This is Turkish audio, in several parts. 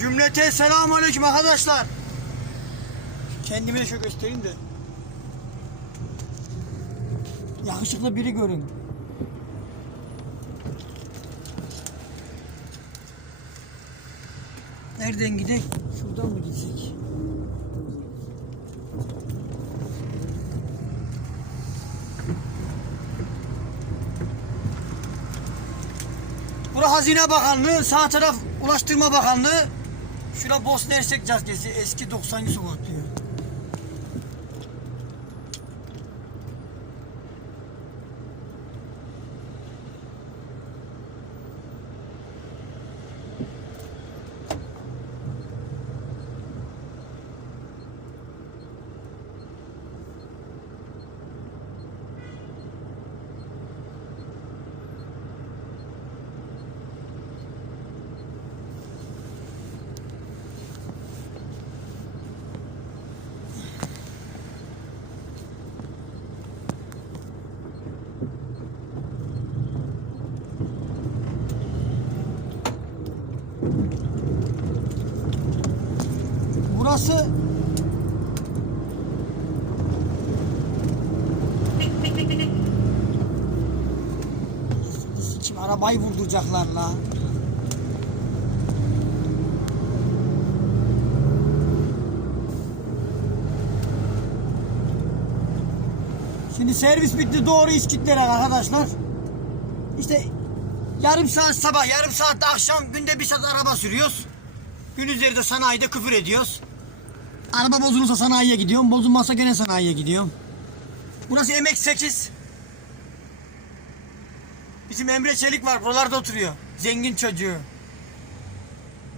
Cümlete selamun aleyküm arkadaşlar. Kendimi de şöyle göstereyim de. Yakışıklı biri görün. Nereden gidelim? Şuradan mı gitsek? Bura Hazine Bakanlığı, sağ taraf Ulaştırma Bakanlığı. Şura Bosna Hersek Caddesi, eski 90. sokak diyor. Burası Sikim arabayı vurduracaklar la. Şimdi servis bitti doğru İskitlere arkadaşlar. İşte yarım saat sabah yarım saat akşam günde bir saat araba sürüyoruz. Gün üzeri de sanayide küfür ediyoruz. Araba bozulursa sanayiye gidiyorum. Bozulmazsa gene sanayiye gidiyorum. Burası Emek 8. Bizim Emre Çelik var. Buralarda oturuyor. Zengin çocuğu.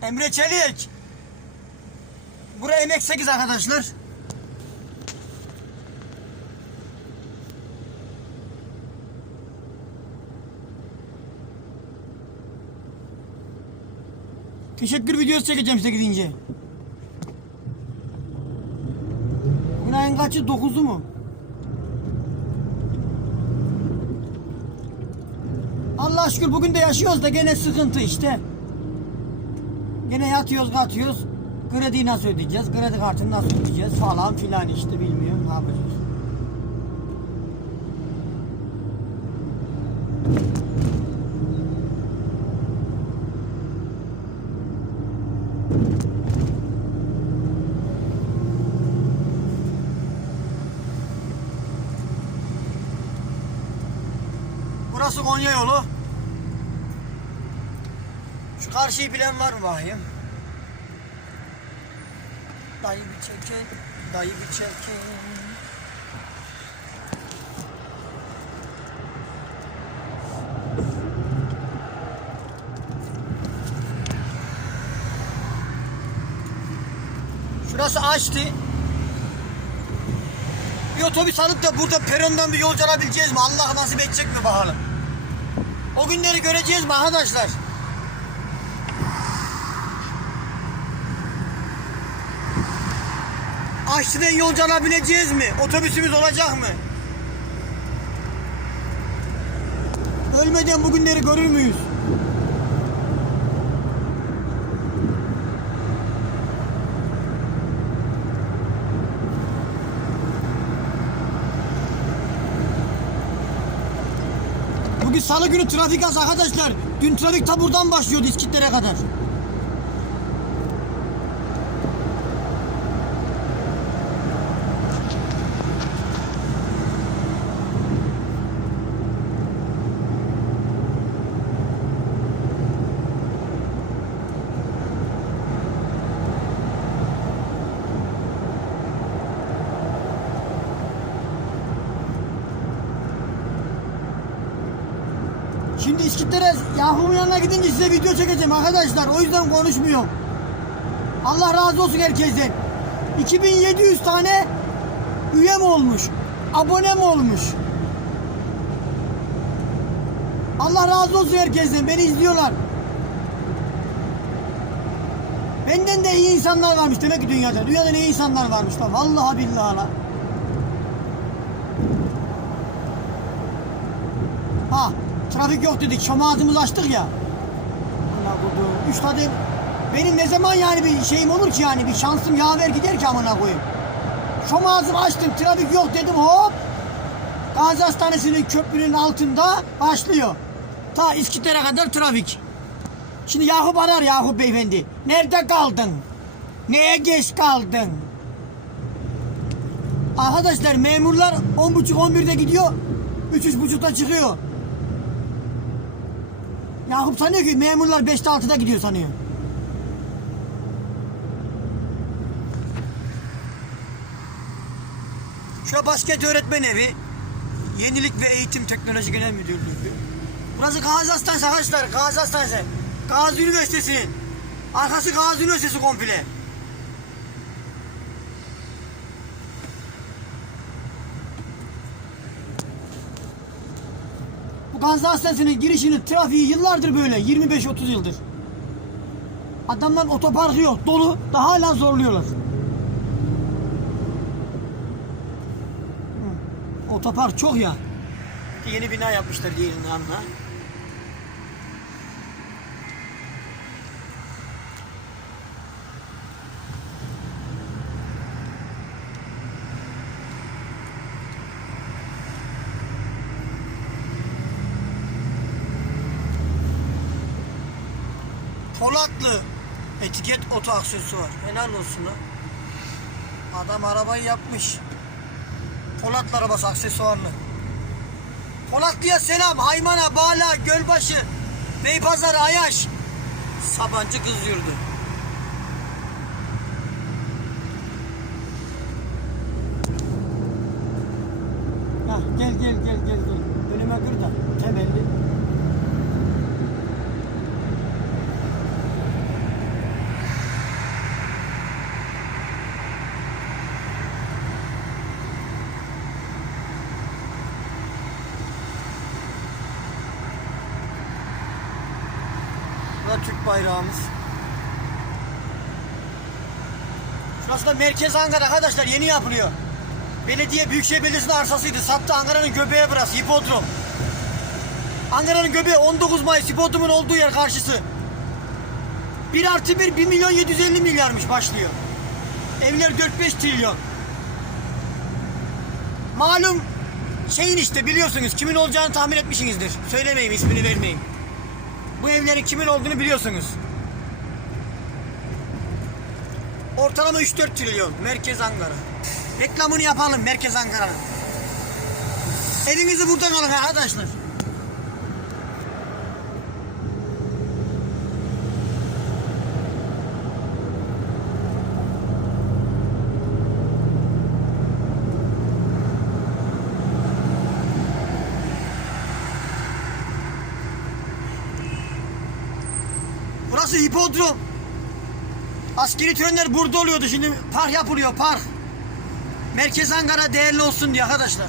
Emre Çelik. Bura Emek 8 arkadaşlar. Teşekkür videosu çekeceğim size gidince. Bugün ayın kaçı? 9'u mu? Allah şükür bugün de yaşıyoruz da gene sıkıntı işte. Gene yatıyoruz katıyoruz. Krediyi nasıl ödeyeceğiz? Kredi kartını nasıl ödeyeceğiz? Falan filan işte bilmiyorum ne yapacağız. Burası Konya yolu. Karşıyı bilen var mı bakayım? Dayı bir çekin, dayı bir çekin. Şurası açtı. Bir otobüs alıp da burada perondan bir yolcu alabileceğiz mi? Allah nasip edecek mi bakalım. O günleri göreceğiz mi arkadaşlar? Aşçıdan yolcu alabileceğiz mi? Otobüsümüz olacak mı? Ölmeden bu günleri görür müyüz? Bugün salı günü trafik az arkadaşlar. Dün trafik ta buradan başlıyordu İskitlere kadar. Şimdi İskitlere Yakup'un yanına gidince size video çekeceğim arkadaşlar. O yüzden konuşmuyorum. Allah razı olsun herkesten. 2700 tane üyem olmuş. Abonem olmuş. Allah razı olsun herkesten. Beni izliyorlar. Benden de iyi insanlar varmış demek ki dünyada. Dünyada ne iyi insanlar varmış da. Vallahi billahi la. Ha, trafik yok dedik. Şam ağzımızı açtık ya. Tane Benim ne zaman yani bir şeyim olur ki yani bir şansım yaver gider ki amına koyayım. Şu ağzımı açtım trafik yok dedim hop. Gazi Hastanesi'nin köprünün altında başlıyor. Ta İskitler'e kadar trafik. Şimdi Yakup arar Yakup beyefendi. Nerede kaldın? Neye geç kaldın? Arkadaşlar memurlar 10.30-11'de gidiyor. 3-3.30'da çıkıyor. Yakup sanıyor ki memurlar 5'te 6'da gidiyor sanıyor. Şurada basket öğretmen evi. Yenilik ve Eğitim Teknoloji Genel Müdürlüğü. Burası Gazi Hastanesi arkadaşlar. Gazi Hastanesi. Gazi Üniversitesi. Arkası Gazi Üniversitesi komple. Gazi Hastanesi'nin girişinin trafiği yıllardır böyle. 25-30 yıldır. Adamlar otoparkı yok. Dolu. Daha hala zorluyorlar. Hı. Otopark çok ya. Yeni bina yapmışlar diğerinin yanına. Etiket oto aksesuar. Helal olsun lan. Adam arabayı yapmış. Polatlı arabası aksesuarlı. Polatlı'ya selam. Haymana, Bala, Gölbaşı, Beypazarı, Ayaş. Sabancı kız yurdu. Gel gel gel gel gel. Önüme kır da temelli. Türk bayrağımız. Şurası da merkez Ankara arkadaşlar yeni yapılıyor. Belediye Büyükşehir Belediyesi'nin arsasıydı. Sattı Ankara'nın göbeği burası. Hipodrom. Ankara'nın göbeği 19 Mayıs hipodromun olduğu yer karşısı. 1 artı 1 1 milyon 750 milyarmış başlıyor. Evler 4-5 trilyon. Malum şeyin işte biliyorsunuz kimin olacağını tahmin etmişsinizdir. Söylemeyeyim ismini vermeyeyim. Bu evlerin kimin olduğunu biliyorsunuz. Ortalama 3-4 trilyon. Merkez Ankara. Reklamını yapalım Merkez Ankara'nın. Evinizi buradan alın arkadaşlar. Hipodrom. Askeri törenler burada oluyordu şimdi park yapılıyor park. Merkez Ankara değerli olsun diye arkadaşlar.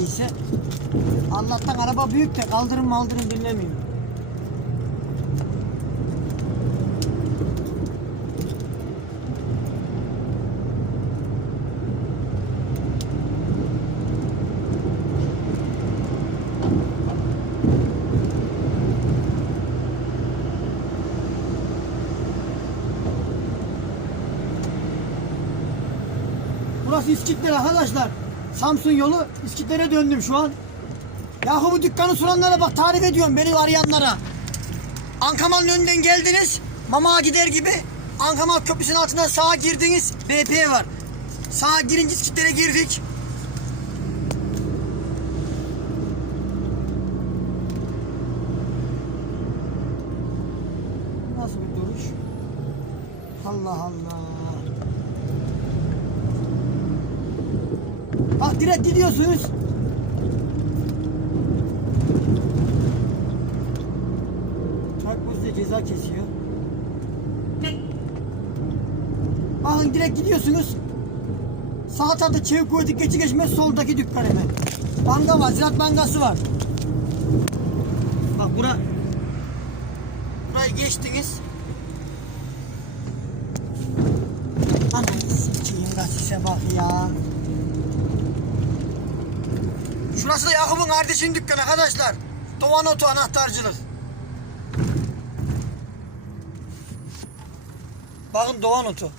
Verdiyse Allah'tan araba büyük de kaldırım maldırım dinlemiyor. Burası İskitler arkadaşlar. Samsun yolu İskitlere döndüm şu an. Yahu bu dükkanı soranlara bak tarif ediyorum beni arayanlara. Ankamal'ın önünden geldiniz. Mama'a gider gibi Ankamal Köprüsü'nün altından sağa girdiniz. BP var. Sağa girince İskitlere girdik. Nasıl bir duruş? Allah Allah. Bak direkt gidiyorsunuz. Trakbur size ceza kesiyor. Bakın direkt gidiyorsunuz. Sağ tarafta çevik kuvveti geçi geçmez soldaki dükkan hemen. Banka var, Ziraat Bankası var. Bak bura Burayı geçtiniz. Ananı sikeyim da size bak ya. Şurası da Yakup'un kardeşinin dükkanı arkadaşlar. Doğan Oto anahtarcılık. Bakın Doğan Oto.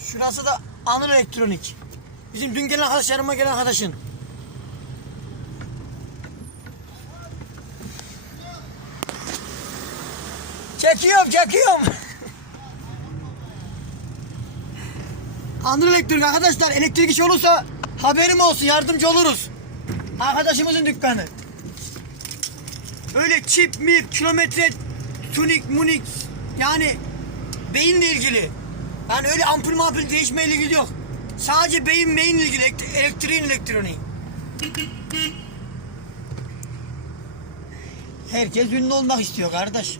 Şurası da Anıl Elektronik. Bizim dün gelen arkadaş, yanıma gelen arkadaşın. Çekiyorum, çekiyorum. Anıl Elektrik arkadaşlar, elektrik işi olursa haberim olsun, yardımcı oluruz. Arkadaşımızın dükkanı. Öyle çip, mip, kilometre, tunik, munik yani beyinle ilgili. Yani öyle ampul mampul değişmeyle ilgili yok. Sadece beyin beyinle ilgili, elekt- elektriğin elektroniği. Herkes ünlü olmak istiyor kardeş.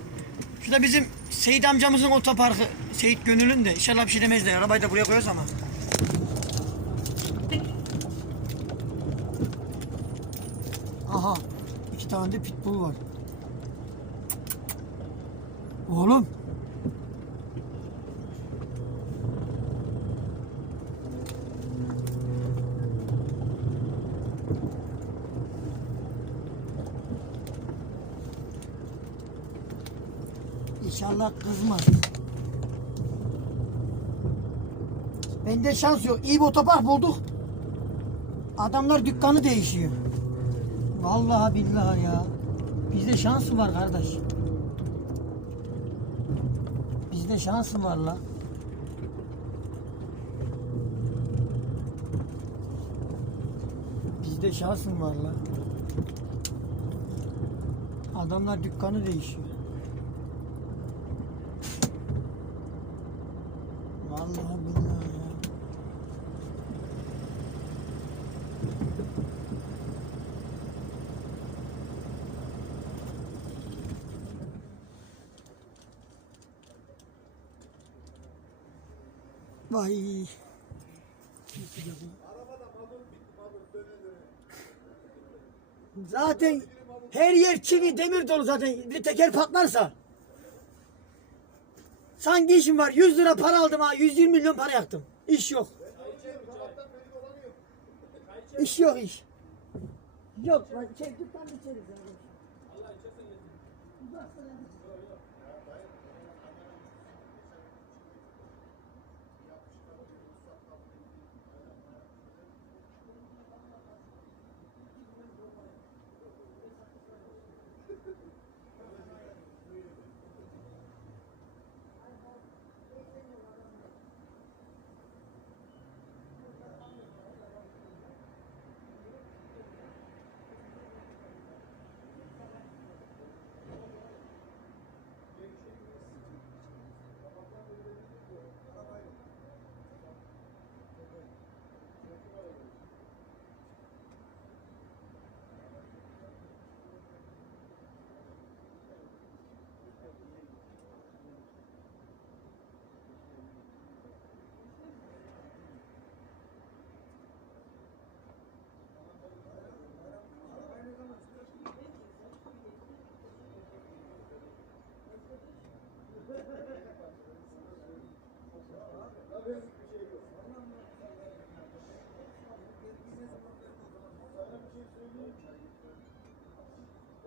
Şurada bizim Seyit amcamızın otoparkı. Seyit Gönül'ün de. İnşallah bir şey demezler. Arabayı da buraya koyuyoruz ama. Aha. iki tane de pitbull var. Oğlum. İnşallah kızmaz. Bende şans yok. İyi bir otopark bulduk. Adamlar dükkanı değişiyor. Vallahi billahi ya. Bizde şans var kardeş? Bizde şans mı var la? Bizde şans mı var la? Adamlar dükkanı değişiyor. Vallahi billahi ya. Vay. Zaten her yer çivi demir dolu zaten. Bir teker patlarsa. Sanki işim var. 100 lira para aldım ha. 120 milyon para yaktım. İş yok. İş yok iş. Yok. Şey, dükkan içeriz. yani.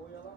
ਜ਼ਿਆਦਾ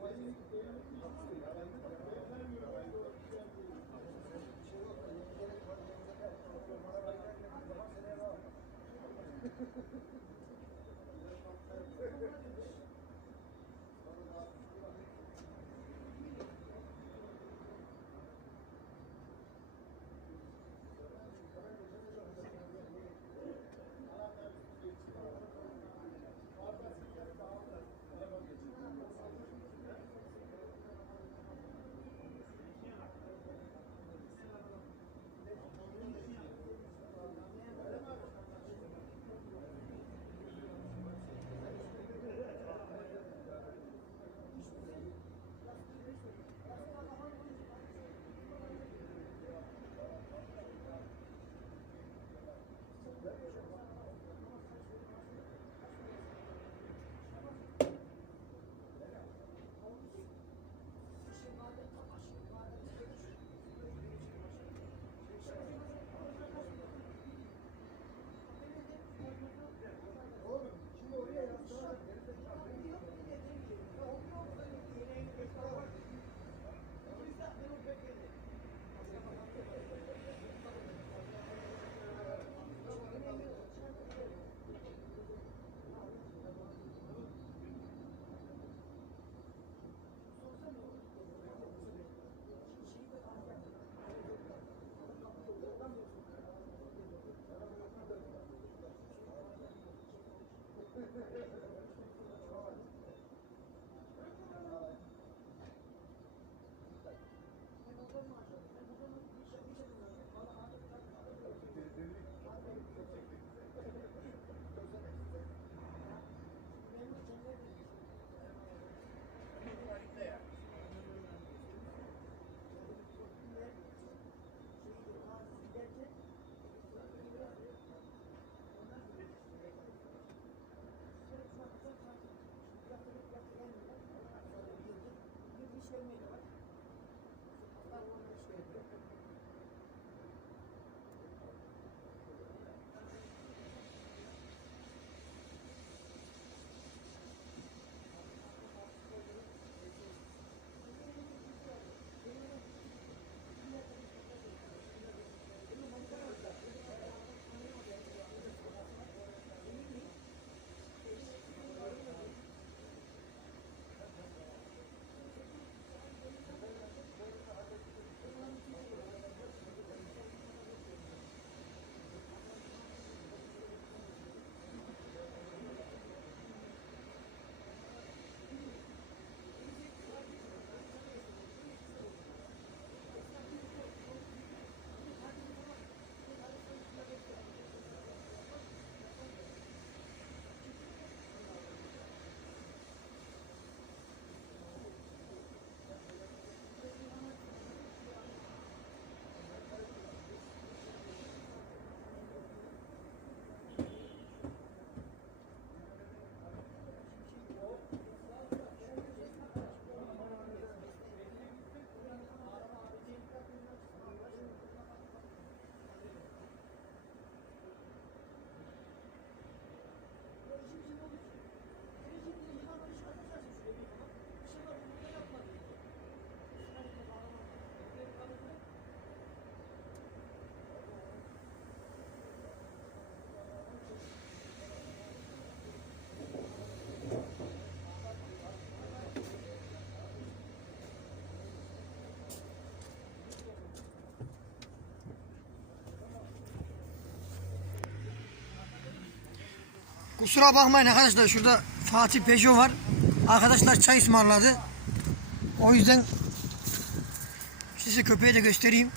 Kusura bakmayın arkadaşlar şurada Fatih Peugeot var. Arkadaşlar çay ısmarladı. O yüzden size köpeği de göstereyim.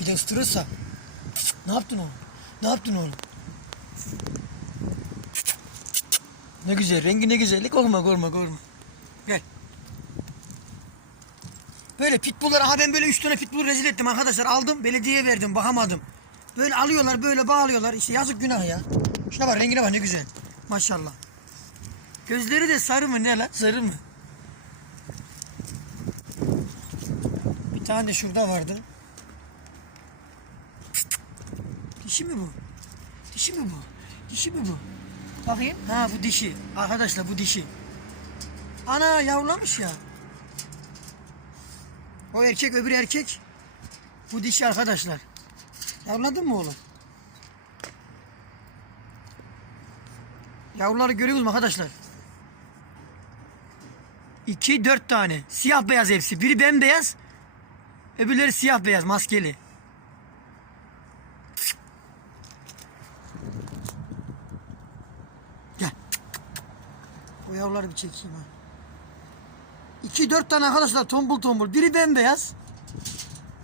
Bir de ıstırırsa. Ne yaptın oğlum? Ne yaptın oğlum? Ne güzel, rengi ne güzellik. Korkma, korkma, korkma. Gel. Böyle pitbullları, ha ben böyle üç tane pitbull rezil ettim arkadaşlar. Aldım, belediyeye verdim, bakamadım. Böyle alıyorlar, böyle bağlıyorlar. İşte yazık günah ya. Şuna bak, rengine bak ne güzel. Maşallah. Gözleri de sarı mı ne lan? Sarı mı? Bir tane de şurada vardı. Dişi mi bu? Dişi mi bu? Dişi mi bu? Bakayım. Ha bu dişi. Arkadaşlar bu dişi. Ana yavrulamış ya. O erkek öbür erkek. Bu dişi arkadaşlar. Yavruladın mı oğlum? Yavruları görüyor musun arkadaşlar? İki, dört tane. Siyah beyaz hepsi. Biri bembeyaz. Öbürleri siyah beyaz maskeli. Gel. O yavruları bir çekeyim ha. İki dört tane arkadaşlar tombul tombul. Biri bembeyaz.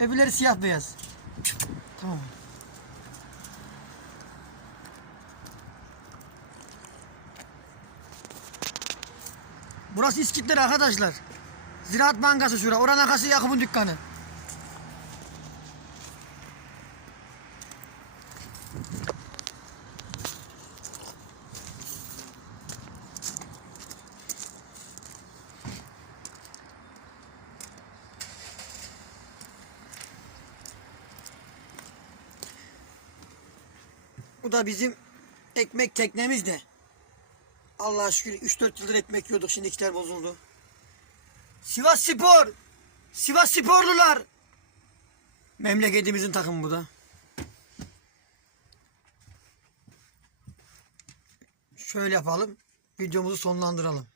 Öbürleri siyah beyaz. Tamam. Burası İskitler arkadaşlar. Ziraat Bankası şura. Oranın arkası Yakup'un dükkanı. Bu da bizim ekmek teknemiz de. Allah'a şükür 3-4 yıldır ekmek yiyorduk şimdi işler bozuldu. Sivas Spor! Sivas Sporlular! Memleketimizin takımı bu da. Şöyle yapalım. Videomuzu sonlandıralım.